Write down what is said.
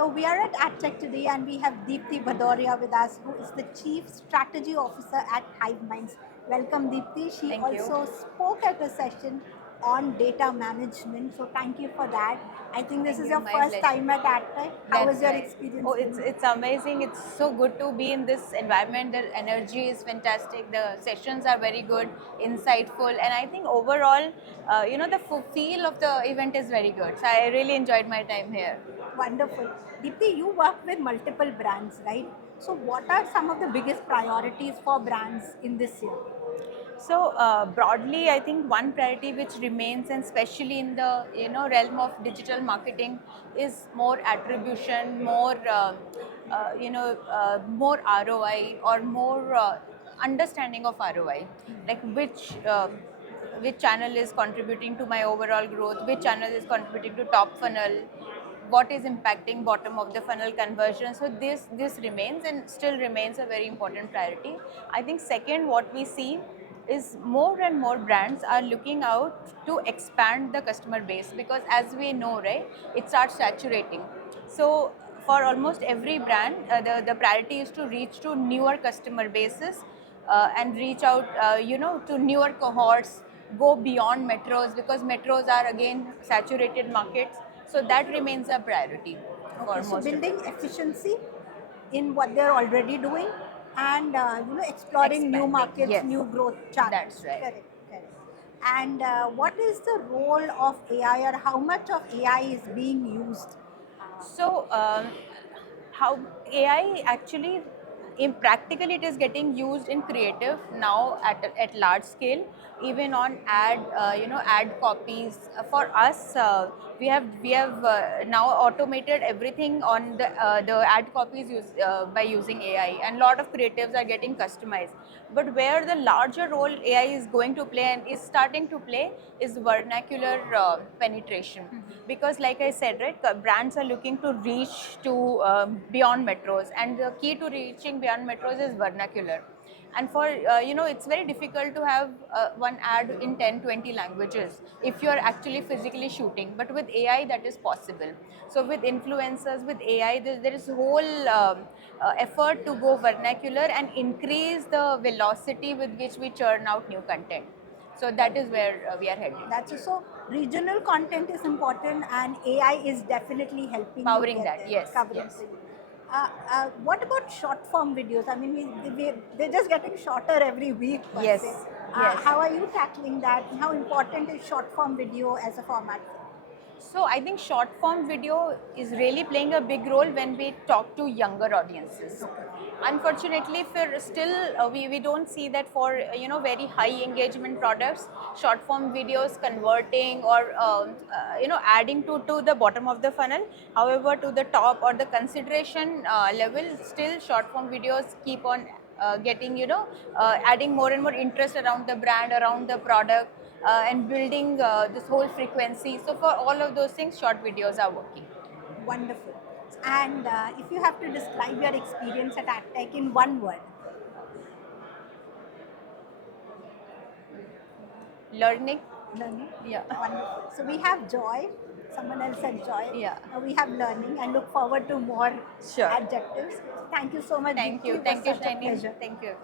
Hello, we are at AdTech today and we have Deepti Bhadoria with us, who is the Chief Strategy Officer at Hiveminds. Welcome, Deepti. She Thank you. also spoke at a session on data management, so thank you for that. I think this Thank is you. your My first pleasure. time at AdTech. How was That's your right. experience? Oh, it's amazing. It's so good to be in this environment. The energy is fantastic. The sessions are very good, insightful, and I think overall, the feel of the event is very good. So I really enjoyed my time here. Wonderful. Deepti, you work with multiple brands, right? So, what are some of the biggest priorities for brands in this year? So broadly, I think one priority which remains, and especially in the realm of digital marketing, is more attribution, more ROI or more understanding of ROI, like which channel is contributing to my overall growth, which channel is contributing to top funnel, what is impacting bottom of the funnel conversion. So this remains and still remains a very important priority. I think second, what we see is more and more brands are looking out to expand the customer base, because as we know, right, it starts saturating. So for almost every brand, the priority is to reach to newer customer bases, and reach out to newer cohorts, go beyond metros, because metros are again saturated markets. So that remains a priority Okay, for so most of building the brands. efficiency in what they're already doing and exploring new Expanding, markets, yes, new growth channels. that's right. Correct, correct. And what is the role of AI, or how much of AI is being used? So, how AI actually, in practically, it is getting used in creative now at large scale, even on ad copies. For us, we have now automated everything on the ad copies by using AI, and a lot of creatives are getting customized. But where the larger role AI is going to play and is starting to play is vernacular penetration, because like I said, right, brands are looking to reach to beyond metros, and the key to reaching beyond metros is vernacular. And for it's very difficult to have one ad in 10-20 languages if you are actually physically shooting, but with AI that is possible. So with influencers, with AI, there is whole effort to go vernacular and increase the velocity with which we churn out new content. So that is where we are headed. That's so regional content is important, and AI is definitely helping you Powering get that, there, yes, covering yes. for you. What about short form videos? I mean, they're just getting shorter every week, per Yes, se. yes. How are you tackling that? And how important is short form video as a format? So I think short form video is really playing a big role when we talk to younger audiences. Unfortunately, for still we don't see that for very high engagement products, short form videos converting or adding to the bottom of the funnel. However, to the top or the consideration level, still short form videos keep on getting adding more and more interest around the brand, around the product, and building this whole frequency. So for all of those things, short videos are working. Wonderful. And if you have to describe your experience at AdTech in one word, Learning. learning. Yeah. Wonderful. So we have joy. Someone else said joy. Yeah. We have learning, and look forward to more Sure. adjectives. Thank you so much, Thank Deepti. you. It was Thank you, such a Shiny. pleasure. Thank you.